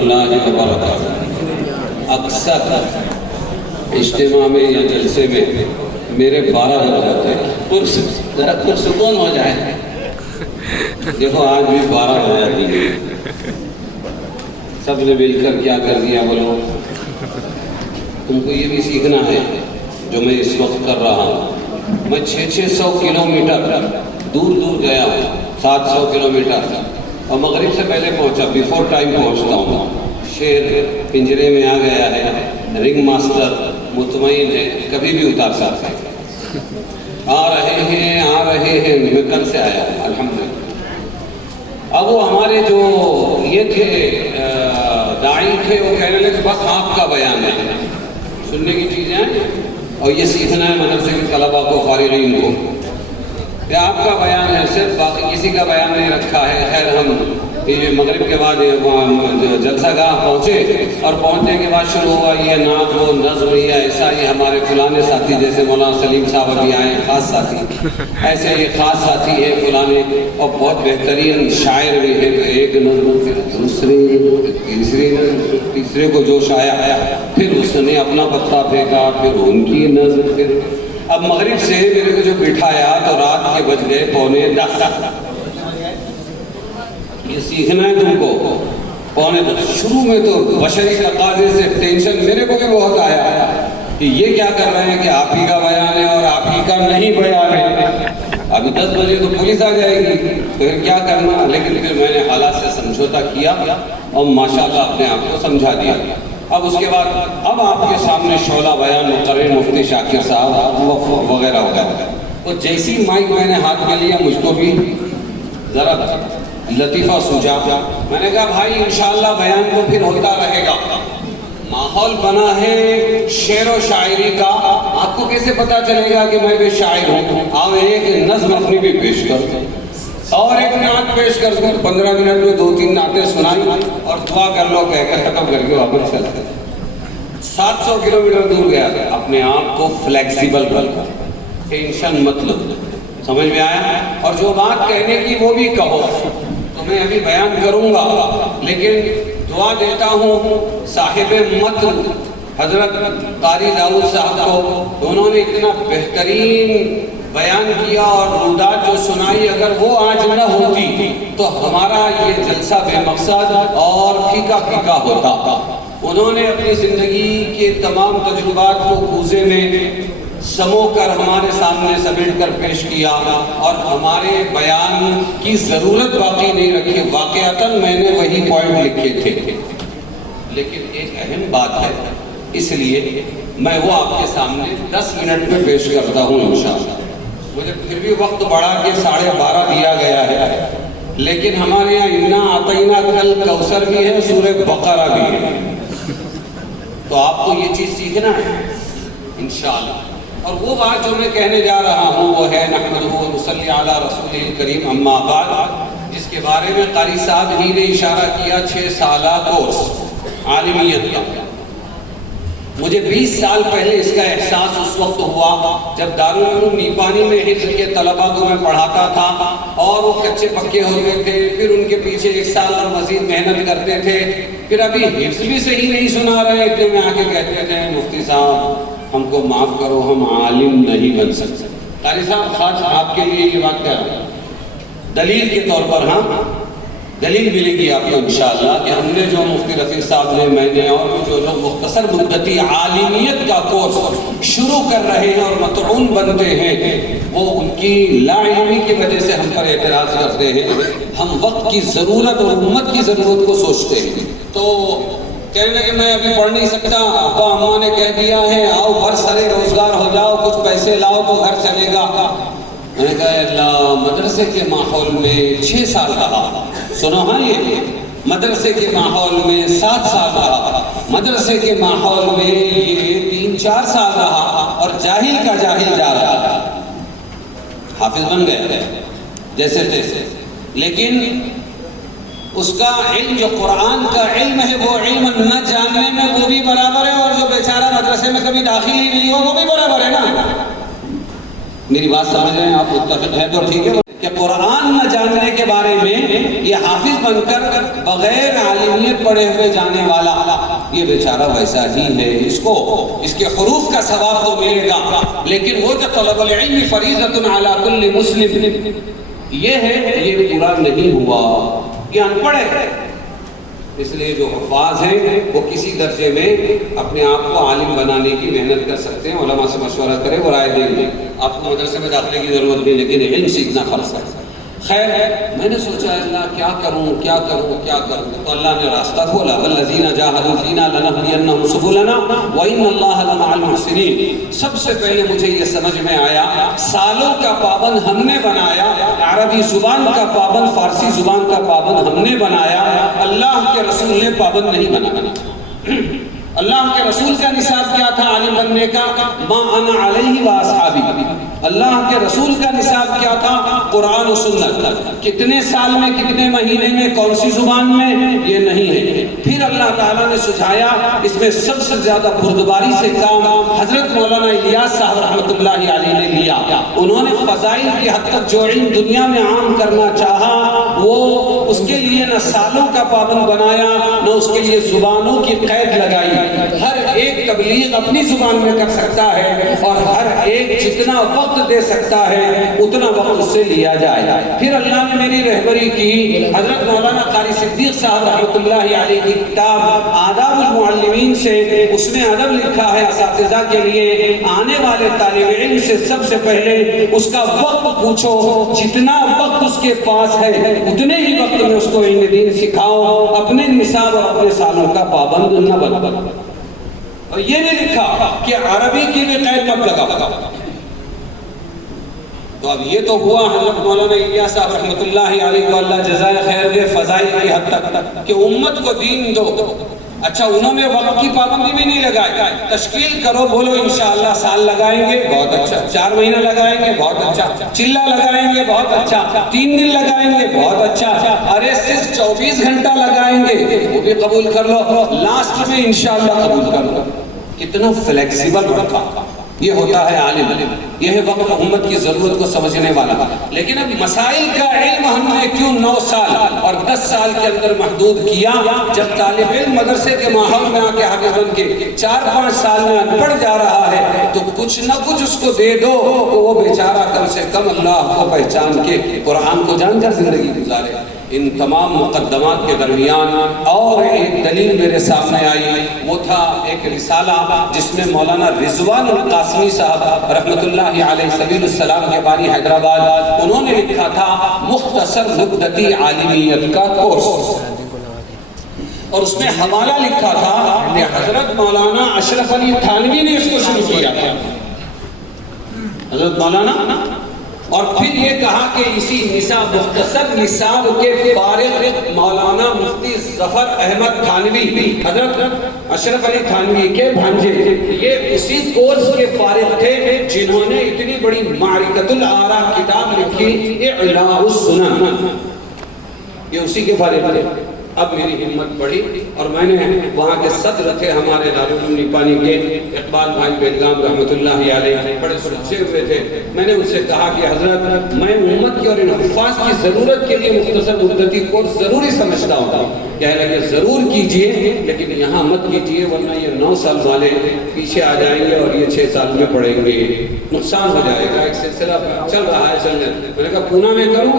اللہ وبرکاتہ۔ اکثر اجتماع میں یا جلسے میں میرے 12 بج جاتے ہیں، ذرا پرسکون ہو جائے۔ دیکھو آج بھی 12 بج جاتی ہے، سب نے مل کر کیا کر دیا بولو؟ تم کو یہ بھی سیکھنا ہے جو میں اس وقت کر رہا ہوں۔ میں 600 کلومیٹر دور دور گیا ہوں، 700 کلومیٹر، اور مغرب سے پہلے پہنچا، بیفور ٹائم پہنچتا ہوں۔ شیر پنجرے میں آ گیا ہے، رنگ ماسٹر مطمئن ہے، کبھی بھی اتار سکتے ہیں۔ آ رہے ہیں، میں کل سے آیا ہوں الحمدللہ۔ اب وہ ہمارے جو یہ تھے داعی تھے، وہ کہنے لگے بس آپ کا بیان ہے، سننے کی چیزیں ہیں اور یہ سیکھنا ہے مدرسے کے طلباء کو، فارغین کو، کہ آپ کا بیان ہے صرف، باقی کسی کا بیان نہیں رکھا ہے۔ خیر ہم یہ مغرب کے بعد جلسہ گاہ پہنچے، اور پہنچنے کے بعد شروع ہوا یہ نعت و نظم، یہ ایسا، یہ ہمارے فلانے ساتھی جیسے مولانا سلیم صاحب ابھی آئے، خاص ساتھی، ایسے یہ خاص ساتھی ہے فلانے، اور بہت بہترین شاعر بھی ہے۔ تو ایک نظم پھر دوسری تیسرے کو جوش آیا، پھر اس نے اپنا پتہ پھینکا، پھر ان کی نظم، پھر اب مغرب سے میرے کو جو بٹھایا تو رات کے بج گئے 9:45۔ یہ سیکھنا ہے تم کو 9:45۔ شروع میں تو بشری تقاضے سے ٹینشن میرے کو بھی بہت آیا کہ یہ کیا کر رہے ہیں کہ آپ ہی کا بیان ہے اور آپ ہی کا نہیں بیان ہے، ابھی 10 بجے تو پولیس آ جائے گی، تو پھر کیا کرنا۔ لیکن پھر میں نے حالات سے سمجھوتا کیا اور ماشاءاللہ اپنے آپ کو سمجھا دیا۔ اب اس کے بعد اب آپ کے سامنے شعلہ بیان مقرر مفتی شاکر صاحب وغیرہ وغیرہ، تو جیسی مائک میں نے ہاتھ میں لیا مجھ کو بھی ذرا لطیفہ سوچا۔ میں نے کہا بھائی انشاءاللہ بیان تو پھر ہوتا رہے گا، ماحول بنا ہے شعر و شاعری کا، آپ کو کیسے پتا چلے گا کہ میں بھی شاعر ہوں؟ آپ ایک نظم اپنی بھی پیش کر دیں اور ایک نعت پیش کر دیں، 15 منٹ میں 2-3 نعتیں سنائی اور دعا کر لو کہہ کے ختم کر کے واپس چلتے۔ 700 کلومیٹر دور گیا، اپنے آپ کو فلیکسیبل کر، ٹینشن مت لو، سمجھ میں آیا؟ اور جو بات کہنے کی وہ بھی کہو۔ تو میں ابھی بیان کروں گا، لیکن دعا دیتا ہوں صاحب متن حضرت قاری داؤد صاحب کو، انہوں نے اتنا بہترین بیان کیا اور رودات جو سنائی، اگر وہ آج نہ ہوتی تو ہمارا یہ جلسہ بے مقصد اور پھیکا پھیکا ہوتا۔ انہوں نے اپنی زندگی کے تمام تجربات کو کوزے میں سمو کر ہمارے سامنے سمیٹ کر پیش کیا، اور ہمارے بیان کی ضرورت باقی نہیں رکھی۔ واقعتاً میں نے وہی پوائنٹ لکھے تھے، لیکن ایک اہم بات ہے، اس لیے میں وہ آپ کے سامنے 10 منٹ میں پیش کرتا ہوں انشاءاللہ۔ مجھے پھر بھی وقت بڑھا کے 12:30 دیا گیا ہے، لیکن ہمارے یہاں انا اعطینا کل کوثر بھی ہے، سورہ بقرہ بھی ہے، تو آپ کو یہ چیز سیکھنا ہے انشاءاللہ۔ اور وہ بات جو میں کہنے جا رہا ہوں وہ ہے نحمدہ و نصلی علی رسول کریم، اما بعد، جس کے بارے میں قاری صاحب ہی نے اشارہ کیا، 6 سالہ کورس عالمیت کا۔ مجھے 20 سال پہلے اس کا احساس اس وقت ہوا جب دارالعلوم نیپانی میں حفظ کے طلباء کو میں پڑھاتا تھا، اور وہ کچے پکے ہوتے تھے، پھر ان کے پیچھے 1 سال اور مزید محنت کرتے تھے، پھر ابھی حفظ بھی صحیح نہیں سنا رہے تھے، میں آ کے کہتے تھے مفتی صاحب ہم کو معاف کرو، ہم عالم نہیں بن سکتے۔ قاری صاحب خاص آپ کے لیے یہ بات کہہ رہا ہوں دلیل کے طور پر، ہاں دلیل ملے گی آپ کو انشاءاللہ کہ ہم نے جو مفتی رفیق صاحب نے، میں نے، اور جو لوگ مختصر مدتی عالمیت کا کورس شروع کر رہے ہیں اور مطعون بنتے ہیں، وہ ان کی لا علمی کی وجہ سے ہم پر اعتراض کرتے ہیں۔ ہم وقت کی ضرورت اور امت کی ضرورت کو سوچتے ہیں، تو کہنے لگے میں ابھی پڑھ نہیں سکتا، ابا اماں نے کہہ دیا ہے آؤ گھر سرے روزگار ہو جاؤ، کچھ پیسے لاؤ تو گھر چلے گا۔ میں نے کہا اللہ، مدرسے کے ماحول میں 6 سال رہا، سنو ہاں، یہ مدرسے کے ماحول میں 7 سال رہا، مدرسے کے ماحول میں یہ 3-4 سال رہا، اور جاہل کا جاہل جا رہا تھا، حافظ بن گئے جیسے تیسے، لیکن اس کا علم جو قرآن کا علم ہے وہ علم نہ جاننے میں وہ بھی برابر ہے، اور جو بیچارہ مدرسے میں کبھی داخل ہی نہیں ہوا وہ بھی برابر ہے نا۔ میری بات سمجھ رہے ہیں آپ؟ متفق ہے تو ٹھیک ہے۔ کہ قرآن نہ جاننے کے بارے میں یہ حافظ بن کر بغیر عالمیت پڑھے ہوئے جانے والا یہ بیچارہ ویسا ہی ہے، اس کے حروف کا ثواب تو ملے گا، لیکن وہ جو طلب العلم فریضۃ علی کل مسلم یہ ہے، یہ پورا نہیں ہوا، یہ ان پڑھ ہے۔ اس لیے جو حفاظ ہیں وہ کسی درجے میں اپنے آپ کو عالم بنانے کی محنت کر سکتے ہیں، علماء سے مشورہ کریں وہ رائے دیں گے، آپ کو مدرسے میں داخلے کی ضرورت نہیں، لیکن علم سیکھنا فرض ہے۔ خیر میں نے سوچا اللہ کیا کروں تو اللہ نے راستہ کھولا، والذین جاہدوا فینا لنہدینہم سبلنا وان اللہ لمع المحسنین۔ سب سے پہلے مجھے یہ سمجھ میں آیا سالوں کا پابند ہم نے بنایا، عربی زبان کا پابند، فارسی زبان کا پابند ہم نے بنایا، اللہ کے رسول نے پابند نہیں بنایا۔ اللہ کے رسول کا نصاب کیا تھا عالم بننے کا؟ ما انا علیہ واصحابی۔ اللہ کے رسول کا نصاب کیا تھا؟ قرآن و سنت۔ کتنے سال میں، کتنے مہینے میں، کون سی زبان میں، یہ نہیں ہے۔ پھر اللہ تعالیٰ نے سجھایا، اس میں سب سے زیادہ بردباری سے کام حضرت مولانا الیاس صاحب رحمۃ اللہ علیہ نے لیا۔ انہوں نے فضائل کی حد تک جو علم دنیا میں عام کرنا چاہا وہ اس کے لیے نہ سالوں کا پابند بنایا، نہ اس کے لیے زبانوں کی قید لگائی۔ ہر ایک تبلیغ اپنی زبان میں کر سکتا ہے اور ہر ایک جتنا وقت دے سکتا ہے اتنا وقت اس سے لیا جائے۔ پھر اللہ نے میری رہبری کی، حضرت مولانا قاری صدیق صاحب رحمۃ اللہ علیہ کی کتاب آداب المعلمین سے اس نے ادب لکھا ہے اساتذہ کے لیے، آنے والے طالب علم سے سب سے پہلے اس کا وقت پوچھو، جتنا وقت اس کے پاس ہے اتنے ہی وقت میں اس کو علم دین سکھاؤ، اپنے نصاب اور اپنے سالوں کا پابند نہ بنو۔ اور یہ نہیں لکھا کہ عربی کی بھی قید مت لگا۔ تو اب یہ تو ہوا حضرت مولانا الیاس صاحب رحمۃ اللہ علیہ کو اللہ جزائے خیر دے فضائل کی حد تک کہ امت کو دین دو۔ اچھا انہوں نے وقت کی پابندی بھی نہیں لگائی، تشکیل کرو، بولو انشاءاللہ سال لگائیں گے، بہت اچھا، 4 مہینہ لگائیں گے، بہت اچھا، چلہ لگائیں گے، بہت اچھا، 3 دن لگائیں گے، بہت اچھا، ارے صرف 24 گھنٹہ لگائیں گے وہ بھی قبول کر لو، لاسٹ میں انشاءاللہ قبول کر لو۔ کتنا فلیکسیبل رکھا، یہ ہوتا ہے عالم، یہ ہے وقت امت کی ضرورت کو سمجھنے والا۔ لیکن اب مسائل کا علم ہم نے کیوں 9 سال اور 10 سال کے اندر محدود کیا؟ جب طالب علم مدرسے کے ماحول میں آ کے حافظ بن کے 4-5 سال میں ان پڑھ جا رہا ہے تو کچھ نہ کچھ اس کو دے دو تو وہ بیچارہ کم سے کم اللہ کو پہچان کے قرآن کو جان کر زندگی گزارے۔ ان تمام مقدمات کے درمیان اور ایک دلیل میرے سامنے آئی، وہ تھا ایک رسالہ جس میں مولانا رضوان القاسمی صاحب رحمۃ اللہ علیہ سبیل السلام کے بانی حیدرآباد، انہوں نے لکھا تھا مختصر نکتتی عالمیت کا کورس، اور اس میں حوالہ لکھا تھا کہ حضرت مولانا اشرف علی تھانوی نے اس کو شروع کیا تھا، حضرت مولانا، اور پھر یہ کہا کہ اسی نصاب مختصر نصاب کے فارغ مولانا مفتی ظفر احمد تھانوی، حضرت اشرف علی تھانوی کے بھانجے، یہ اسی کورس کے فارغ تھے جنہوں نے اتنی بڑی معرکۃ الآراء کتاب لکھی اعلاء السنن، یہ اسی کے فارغ تھے۔ اب میری ہمت بڑھی اور میں نے وہاں کے صدر تھے ہمارے دارالعلوم نیپانی کے اقبال بھائی بیلگام رحمۃ اللہ علیہ، بڑے سلجھے ہوئے تھے، میں نے ان سے کہا کہ حضرت میں امت کی اور ان حفاظ کی ضرورت کے لیے مختصر مدتی کورس ضروری سمجھتا ہوں، کہنے لگے ضرور کیجئے لیکن یہاں مت کیجئے ورنہ یہ 9 سال والے پیچھے آ جائیں گے اور یہ 6 سال میں پڑھیں گے، نقصان ہو جائے گا، ایک سلسلہ چل رہا ہے چلنے۔ میں نے کہا پونا میں کروں،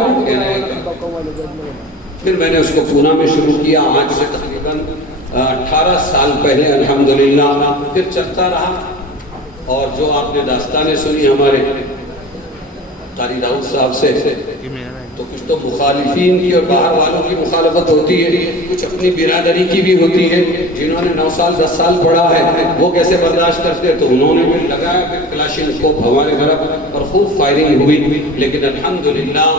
پھر میں نے اس کو پونا میں شروع کیا، آج سے تقریباً 18 سال پہلے الحمدللہ، پھر چلتا رہا۔ اور جو آپ نے داستانیں سنی ہمارے قاری داؤد صاحب سے، تو کچھ تو مخالفین کی اور باہر والوں کی مخالفت ہوتی ہے، کچھ اپنی برادری کی بھی ہوتی ہے، جنہوں نے 9 سال 10 سال پڑھا ہے وہ کیسے برداشت کرتے، تو انہوں نے بھی لگایا پھر کلاشینکوف ہمارے گھر اور خوب فائرنگ ہوئی، لیکن الحمدللہ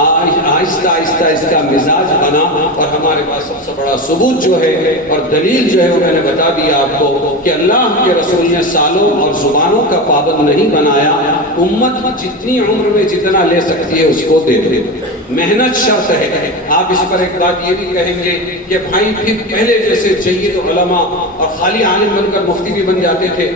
آہستہ آہستہ اس کا مزاج بنا، اور ہمارے پاس سب سے بڑا ثبوت جو ہے اور دلیل جو ہے وہ میں نے بتا دیا آپ کو کہ اللہ کے رسول نے سالوں اور زبانوں کا پابند نہیں بنایا، امت جتنی عمر میں جتنا لے سکتی ہے اس کو دے دے، محنت شرط ہے۔ آپ اس پر ایک بات یہ بھی کہیں گے کہ بھائی پھر پہلے جیسے جید علماء اور خالی عالم بن کر مفتی بھی بن جاتے تھے،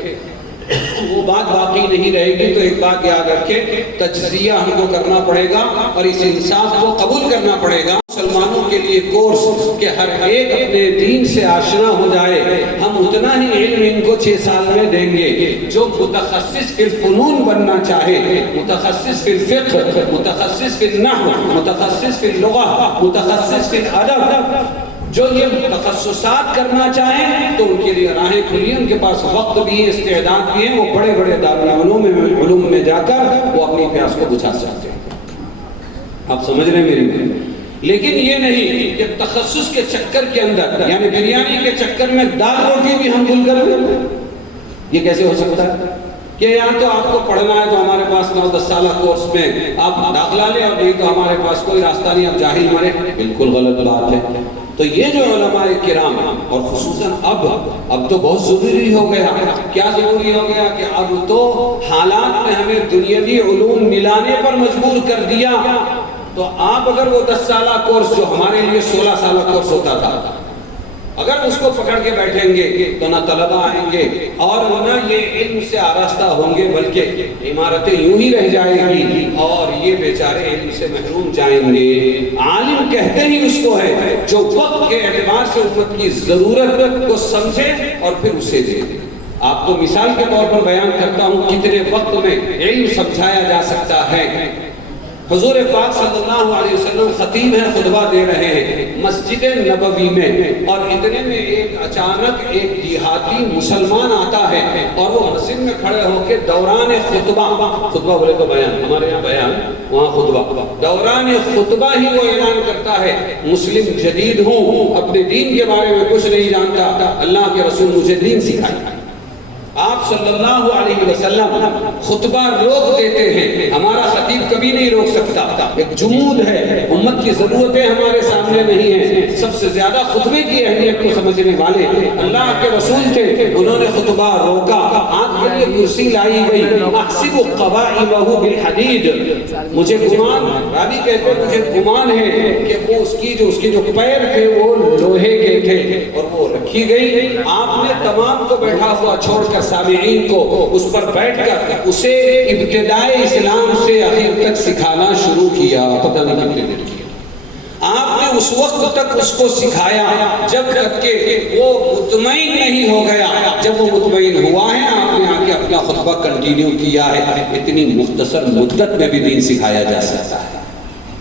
وہ بات باقی نہیں رہے گی. تو ایک بات یاد رکھیں, تجزیہ ہم کو کرنا پڑے گا اور اس انصاف کو قبول کرنا پڑے گا. مسلمانوں کے لیے کورس کہ ہر ایک اپنے دین سے آشنا ہو جائے. ہم اتنا ہی علم ان کو 6 سال میں دیں گے. جو متخصص فی الفنون بننا چاہے, متخصص فی الفقہ, متخصص فی النحو, متخصص فی اللغہ, متخصص فی الادب, جو یہ تخصصات کرنا چاہیں تو ان کے لیے راہیں کھلی ہیں. ان کے پاس وقت بھی ہے, استعداد بھی ہے. وہ بڑے بڑے دارالعلوم میں جا کر وہ اپنی پیاس کو بجھا سکتے ہیں. آپ سمجھ رہے ہیں میری بات؟ لیکن یہ نہیں کہ تخصص کے چکر کے اندر, یعنی بریانی کے چکر میں دال روٹی بھی ہم بھول کر لیں. یہ کیسے ہو سکتا ہے کہ یہاں تو آپ کو پڑھنا ہے تو ہمارے پاس 9-10 سالہ کورس میں آپ داخلہ لیں, اور نہیں تو ہمارے پاس کوئی راستہ نہیں, آپ جاہل مرے. بالکل غلط بات ہے. تو یہ جو علماء کرام, اور خصوصاً اب تو بہت ضروری ہو گیا. کیا ضروری ہو گیا کہ اب تو حالات نے ہمیں دنیاوی علوم ملانے پر مجبور کر دیا. تو آپ اگر وہ 10 سالہ کورس جو ہمارے لیے 16 سالہ کورس ہوتا تھا, اگر اس کو پکڑ کے بیٹھیں گے تو نہ طلبہ آئیں گے اور نہ یہ علم سے آراستہ ہوں گے, بلکہ عمارتیں یوں ہی رہ جائیں گی اور یہ بیچارے علم سے محروم جائیں گے. عالم کہتے ہی اس کو ہے جو وقت کے اعتبار سے امت کی ضرورت کو سمجھے اور پھر اسے دے. آپ کو مثال کے طور پر بیان کرتا ہوں کتنے وقت میں علم سمجھایا جا سکتا ہے. حضور پاک صلی اللہ علیہ وسلم خطیب ہیں, خطبہ دے رہے ہیں مسجد نبوی میں, اور اتنے میں ایک اچانک ایک دیہاتی مسلمان آتا ہے اور وہ مسجد میں کھڑے ہو کے دوران خطبہ بولے تو بیان, ہمارے یہاں بیان, وہاں خطبہ, دوران خطبہ ہی وہ اعلان کرتا ہے مسلم جدید ہوں, اپنے دین کے بارے میں کچھ نہیں جانتا, اللہ کے رسول مجھے دین سکھائے. آپ صلی اللہ علیہ وسلم خطبہ روک دیتے ہیں. ہمارا خطیب کبھی نہیں روک سکتا. ایک جمود ہے, امت کی ضرورتیں ہمارے سامنے نہیں ہیں. سب سے زیادہ خطبے کی اہمیت کو سمجھنے والے اللہ کے رسول تھے. انہوں نے خطبہ روکا, آپ کے لیے کرسی لائی گئی. احسب قوائمہ بالحدید, مجھے گمان, راوی کہتے ہیں مجھے گمان ہے کہ وہ اس کی جو پیر تھے وہ لوہے کے تھے اور وہ رکھی گئی. آپ نے تمام کو بیٹھا ہوا چھوڑ کر سامعین کو اس پر بیٹھ کر اسے ابتدائے اسلام سے آخر تک سکھانا شروع کیا. پتہ نہیں کتنے دن کیا. آپ نے اس وقت تک اس کو سکھایا جب تک کہ وہ مطمئن نہیں ہو گیا. جب وہ مطمئن ہوا ہے آپ نے آ کے اپنا خطبہ کنٹینیو کیا ہے. اتنی مختصر مدت میں بھی دین سکھایا جا سکتا ہے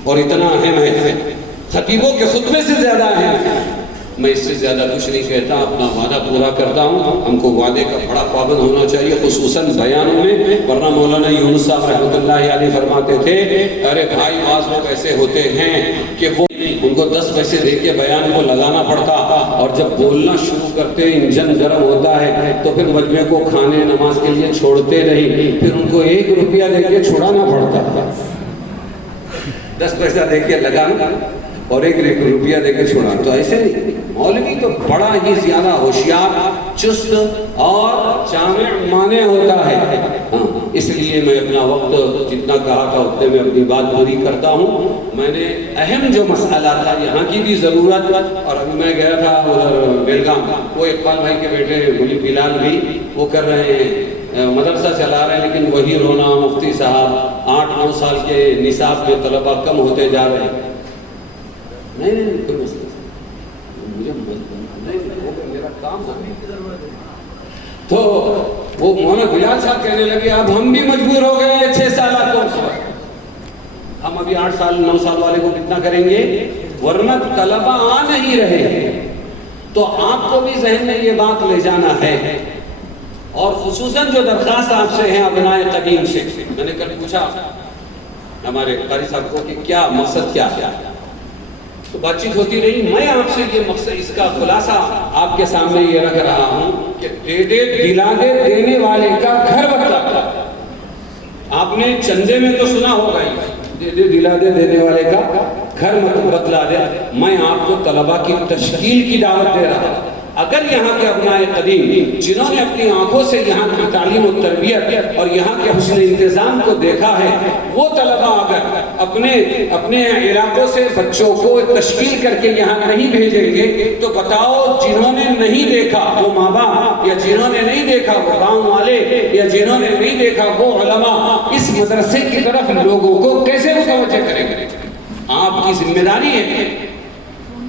اور اتنا اہم ہے, خطیبوں کے خطبے سے زیادہ اہم ہے. میں اس سے زیادہ کچھ نہیں کہتا, اپنا وعدہ پورا کرتا ہوں. ہم کو وعدے کا بڑا پابند ہونا چاہیے, خصوصاً بیانوں میں, ورنہ مولانا یونس صاحب رحمۃ اللہ علیہ فرماتے تھے ارے بھائی بعض لوگ ایسے ہوتے ہیں کہ وہ ان کو 10 پیسے دے کے بیان کو لگانا پڑتا, اور جب بولنا شروع کرتے انجن گرم ہوتا ہے تو پھر مجمع کو کھانے نماز کے لیے چھوڑتے نہیں, پھر ان کو 1 روپیہ دے کے چھوڑانا پڑتا. 10 پیسہ دے کے لگانا اور 1 روپیہ دے کے چھوڑا. تو ایسے نہیں, مولوی تو بڑا ہی زیادہ ہوشیار, چست اور جامع معنی ہوتا ہے. اس لیے میں اپنا وقت جتنا کہا تھا اتنے میں اپنی بات پوری کرتا ہوں. میں نے اہم جو مسئلہ تھا, یہاں کی بھی ضرورت, اور ابھی میں گیا تھا ادھر بیلگام, وہ اقبال بھائی کے بیٹے گلی بلال بھی وہ کر رہے ہیں, مدرسہ چلا رہے ہیں, لیکن وہی رونا مفتی صاحب 8-9 سال کے نصاب میں طلبہ کم ہوتے جا رہے ہیں. نہیں کوئی مسئلہ مجھے میرا کام تو وہ مولانا بلال صاحب کہنے لگے اب ہم بھی مجبور ہو گئے ہیں 6 سالہ کورس پر, ہم ابھی 8 سال 9 سال والے کو کتنا کریں گے, ورنہ طلبہ آ نہیں رہے ہیں. تو آپ کو بھی ذہن میں یہ بات لے جانا ہے, اور خصوصاً جو درخواست آپ سے ہے ابنائے قدیم سے. میں نے کل پوچھا ہمارے قاری صاحب کو کہ کیا مقصد کیا ہے, تو بات چیت ہوتی رہی. میں آپ سے یہ مقصد, اس کا خلاصہ آپ کے سامنے یہ رکھ رہا ہوں کہ دے دے دلا دے دینے والے کا گھر بتلا. آپ نے چندے میں تو سنا ہوگا ہی, دے دے دلا دے دینے والے کا گھر بتلا دے. میں آپ کو طلبہ کی تشکیل کی دعوت دے رہا ہوں. اگر یہاں کے ابنائے قدیم جنہوں نے اپنی آنکھوں سے یہاں کی تعلیم و تربیت اور یہاں کے حسن انتظام کو دیکھا ہے، وہ طلبہ اگر اپنے علاقوں سے بچوں کو تشکیل کر کے یہاں نہیں بھیجیں گے تو بتاؤ جنہوں نے نہیں دیکھا وہ ماں باپ، یا جنہوں نے نہیں دیکھا وہ گاؤں والے، یا جنہوں نے نہیں دیکھا وہ علماء اس مدرسے کی طرف لوگوں کو کیسے متوجہ کریں گے؟ آپ کی ذمہ داری ہے،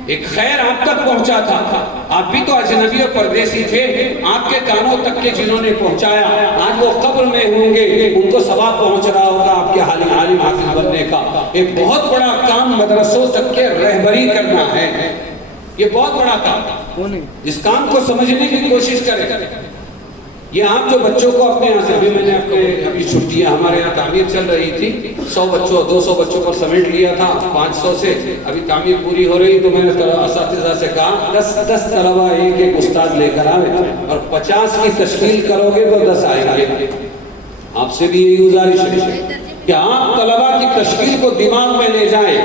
ایک خیر آپ تک پہنچا تھا، آپ بھی تو اجنبی و پردیسی تھے، آپ کے کانوں تک کے جنہوں نے پہنچایا آج وہ قبر میں ہوں گے، ان کو ثواب پہنچ رہا ہوگا آپ کے عالم حافظ بننے کا۔ ایک بہت بڑا کام مدرسوں تک کے رہبری کرنا ہے، یہ بہت بڑا کام، اس کام کو سمجھنے کی کوشش کریں۔ یہ آپ جو بچوں کو اپنے یہاں سے میں نے ابھی چھٹیاں ہمارے یہاں تعمیر چل رہی تھی، 100 بچوں 200 بچوں پر سمیٹ لیا تھا 500 سے، ابھی تعمیر پوری ہو رہی تو میں نے اساتذہ سے کہا 10 طلبہ ایک استاد لے کر آئے اور 50 کی تشکیل کرو گے تو 10 آئیں گے۔ آپ سے بھی یہی گزارش ہے کہ آپ طلبہ کی تشکیل کو دماغ میں لے جائیں۔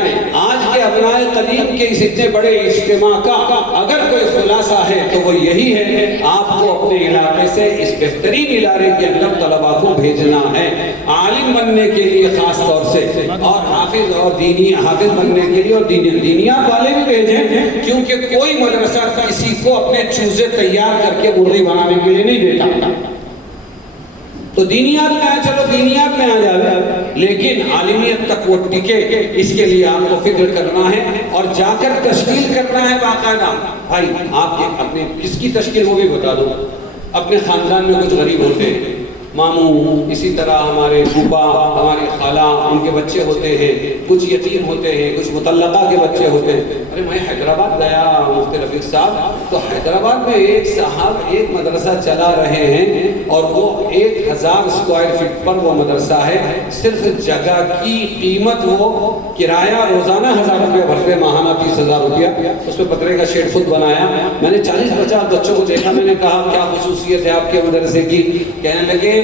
آج کے ابنائے قدیم کے اس اتنے بڑے اجتماع کا اگر کوئی خلاصہ ہے تو وہ یہی ہے، آپ کو اپنے علاقے سے اس بہترین ادارے کے اندر طلبہ کو بھیجنا ہے، عالم بننے کے لیے خاص طور سے، اور حافظ اور دینی حافظ بننے کے لیے، اور دینیات والے بھی بھیجیں، کیونکہ کوئی مدرسہ کسی کو اپنے چوزے تیار کر کے مرغی بنانے کے لیے نہیں دیتا۔ تو دینیات میں آئے، چلو دینیات میں آ جائے، لیکن عالمیت تک وہ ٹکے، اس کے لیے آپ کو فکر کرنا ہے اور جا کر تشکیل کرنا ہے باقاعدہ۔ بھائی آپ کے اپنے کس کی تشکیل وہ بھی بتا دو، اپنے خاندان میں کچھ غریب ہوتے ہیں، ماموں، اسی طرح ہمارے پھوپھا، ہماری خالہ، ان کے بچے ہوتے ہیں، کچھ یتیم ہوتے ہیں، کچھ مطلقہ کے بچے ہوتے ہیں۔ ارے میں حیدرآباد گیا مفتی رفیق صاحب، تو حیدرآباد میں ایک صاحب ایک مدرسہ چلا رہے ہیں اور وہ 1000 اسکوائر فٹ پر وہ مدرسہ ہے، صرف جگہ کی قیمت وہ کرایہ روزانہ 1000 روپیہ بھرتے، ماہانہ 30,000 روپیہ، اس میں پترے کا شیڈ خود بنایا۔ میں نے 40-50 بچوں کو دیکھا، میں نے کہا کیا خصوصیت ہے آپ کے مدرسے کی؟ کہنے لگے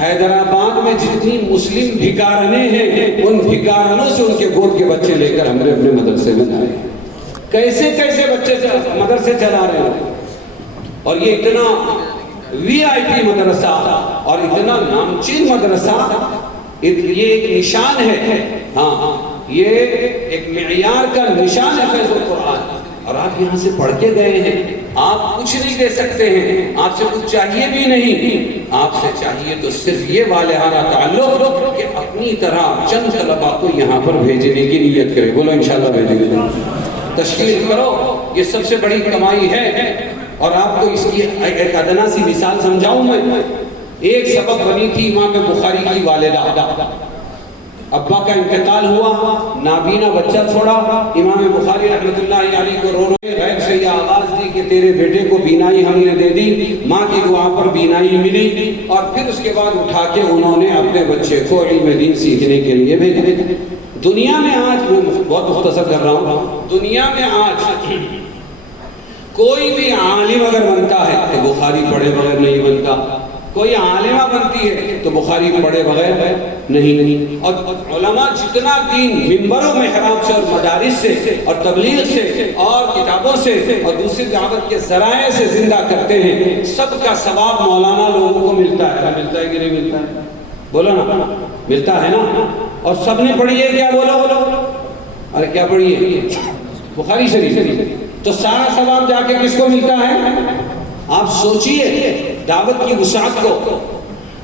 حیدرآباد میں جتنی مسلم بھکارنے ہیں ان بھکارنوں سے ان کے گود کے بچے لے کر ہم نے اپنے مدرسے میں لائے۔ کیسے کیسے بچے مدرسے چلا رہے ہیں، اور یہ اتنا وی آئی پی مدرسہ اور اتنا نامچین مدرسہ، یہ ایک نشان ہے، ہاں یہ ایک معیار کا نشان ہے فیض القرآن۔ اور آپ یہاں سے پڑھ کے گئے ہیں، آپ کچھ نہیں دے سکتے ہیں، آپ سے کچھ چاہیے بھی نہیں، آپ سے چاہیے تو صرف یہ والہانہ تعلق کہ اپنی طرح چند طلبہ کو یہاں پر بھیجنے کی نیت کرے۔ بولو انشاءاللہ بھیجیں گے، تشکیل کرو، یہ سب سے بڑی کمائی ہے۔ اور آپ کو اس کی ایک ادنا سی مثال سمجھاؤں میں، ایک سبق بنی تھی امام بخاری کی والدہ، ابا کا انتقال ہوا، نابینا بچہ چھوڑا، امام بخاری رحمۃ اللہ علیہ کو رو غیب سے یہ آواز دی کہ تیرے بیٹے کو بینائی ہم نے دے دی، ماں کی دعا پر بینائی ملی، اور پھر اس کے بعد اٹھا کے انہوں نے اپنے بچے کو علم دین سیکھنے کے لیے بھیجا۔ دنیا میں آج، بہت مختصر کر رہا ہوں، دنیا میں آج کوئی بھی عالم اگر بنتا ہے تو بخاری پڑھے بغیر نہیں بنتا، کوئی عالمہ بنتی ہے تو بخاری پڑھے بغیر نہیں۔ اور علماء جتنا دین منبروں محراب سے اور مدارس سے اور تبلیغ سے اور کتابوں سے اور دوسری دعوت کے ذرائع سے زندہ کرتے ہیں، سب کا ثواب مولانا لوگوں کو ملتا ہے۔ ملتا ہے کہ نہیں ملتا ہے؟ بولو نا، ملتا ہے نا۔ اور سب نے پڑھی ہے کیا؟ بولو، ارے کیا پڑھی ہے؟ بخاری شریف۔ تو سارا ثواب جا کے کس کو ملتا ہے؟ آپ سوچئے دعوت کی وسعت کو،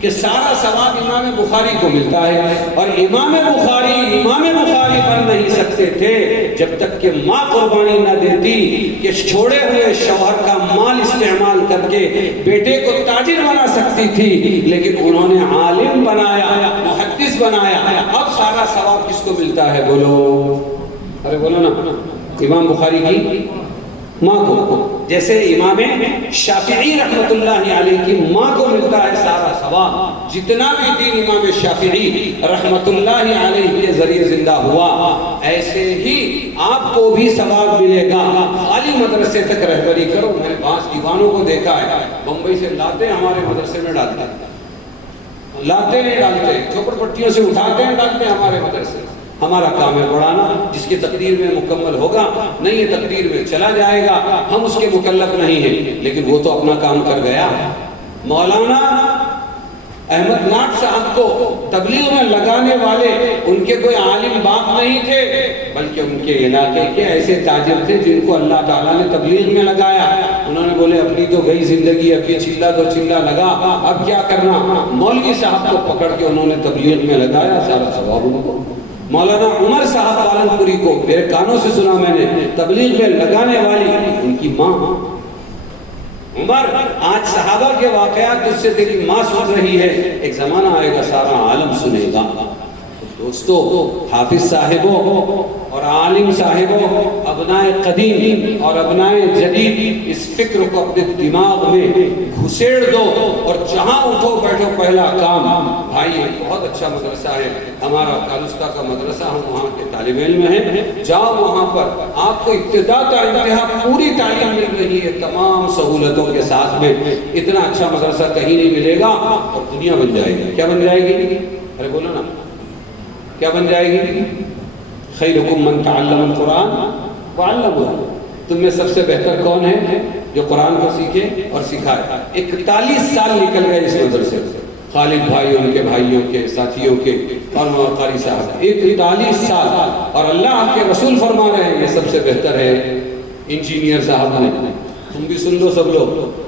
کہ سارا ثواب امام بخاری کو ملتا ہے، اور امام بخاری بن نہیں سکتے تھے جب تک کہ ماں قربانی نہ دیتی کہ چھوڑے ہوئے شوہر کا مال استعمال کر کے بیٹے کو تاجر بنا سکتی تھی، لیکن انہوں نے عالم بنایا، محدث بنایا۔ اب سارا ثواب کس کو ملتا ہے؟ بولو، ارے بولو نا، امام بخاری کی ماں کو، جیسے امام شافعی رحمت اللہ علیہ کی ماں کو ملتا ہے سارا ثواب۔ جتنا بھی دین امام شافعی رحمت اللہ علیہ کے ذریعے زندہ ہوا، ایسے ہی آپ کو بھی ثواب ملے گا۔ خالی مدرسے تک رہبری کرو۔ میں نے بعض دیوانوں کو دیکھا ہے، بمبئی سے لاتے ہمارے مدرسے میں ڈالتے، لاتے نہیں ڈالتے، چوپڑ پٹیوں سے اٹھاتے ہیں ڈالتے ہیں ہمارے مدرسے۔ ہمارا کام ہے پڑھانا، جس کی تقدیر میں مکمل ہوگا، نہیں یہ تقدیر میں چلا جائے گا، ہم اس کے مکلف نہیں ہیں، لیکن وہ تو اپنا کام کر گیا۔ مولانا احمد ناٹ صاحب کو تبلیغ میں لگانے والے ان کے کوئی عالم باپ نہیں تھے، بلکہ ان کے علاقے کے ایسے تاجر تھے جن کو اللہ تعالیٰ نے تبلیغ میں لگایا۔ انہوں نے بولے اپنی تو گئی زندگی، اب یہ چلہ تو چلہ لگا، اب کیا کرنا؟ مولوی صاحب کو پکڑ کے انہوں نے تبلیغ میں لگایا، سارا ثواب ان کو۔ مولانا عمر صاحب پالن پوری کو میرے کانوں سے سنا میں نے، تبلیغ میں لگانے والی ان کی ماں عمر۔ آج صحابہ کے واقعات تجھ سے تیری ماں سن رہی ہے، ایک زمانہ آئے گا سارا عالم سنے گا۔ دوستو، حافظ صاحبوں اور عالم صاحبوں، ابنائے قدیم اور ابنائے جدید، اس فکر کو اپنے دماغ میں گھسیڑ دو اور جہاں اٹھو بیٹھو پہلا کام، بھائی بہت اچھا مدرسہ ہے ہمارا کالستا کا مدرسہ، ہم وہاں کے طالب علم ہیں، جاؤ وہاں پر، آپ کو ابتدا تا انتہا پوری تعلیم مل رہی ہے تمام سہولتوں کے ساتھ میں، اتنا اچھا مدرسہ کہیں نہیں ملے گا، اور دنیا بن جائے گی۔ کیا بن جائے گی؟ ارے بولو نا، کیا بن جائے گی؟ خیرکم من تعلم القرآن وعلمہ، تم میں سب سے بہتر کون ہے؟ جو قرآن کو سیکھے اور سکھائے۔ 41 سال نکل گئے اس مدرسے سے، خالد بھائی، ان کے بھائیوں کے، ساتھیوں کے، اور قاری صاحب 41 سال، اور اللہ کے رسول فرما رہے ہیں یہ سب سے بہتر ہے انجینئر صاحب نے۔ تم بھی سن لو سب لوگ،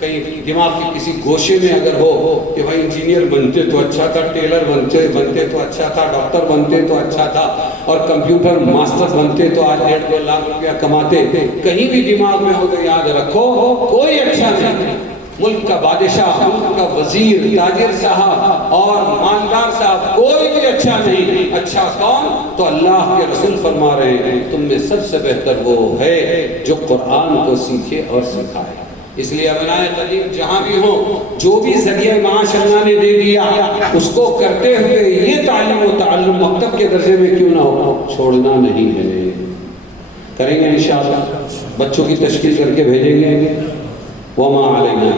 کہیں دماغ کی کسی گوشے میں اگر ہو کہ بھائی انجینئر بنتے تو اچھا تھا، ٹیلر بنتے تو اچھا تھا، ڈاکٹر بنتے تو اچھا تھا، اور کمپیوٹر ماسٹر بنتے تو آج 1.5 لاکھ روپیہ کماتے، کہیں بھی دماغ میں ہو تو یاد رکھو کوئی اچھا نہیں۔ ملک کا بادشاہ، ملک کا وزیر، تاجر صاحب اور مالدار صاحب کوئی بھی اچھا نہیں۔ اچھا کون؟ تو اللہ کے رسول فرما رہے ہیں تم میں سب سے بہتر وہ ہے جو قرآن کو سیکھے اور سکھائے۔ اس لیے ابنائے قدیم جہاں بھی ہو، جو بھی ذریعہ معاش اللہ نے دے دیا اس کو کرتے ہوئے یہ تعلیم و تعلم مکتب کے درجے میں کیوں نہ ہو، چھوڑنا نہیں ہے۔ کریں گے انشاءاللہ، بچوں کی تشکیل کر کے بھیجیں گے۔ وما علینا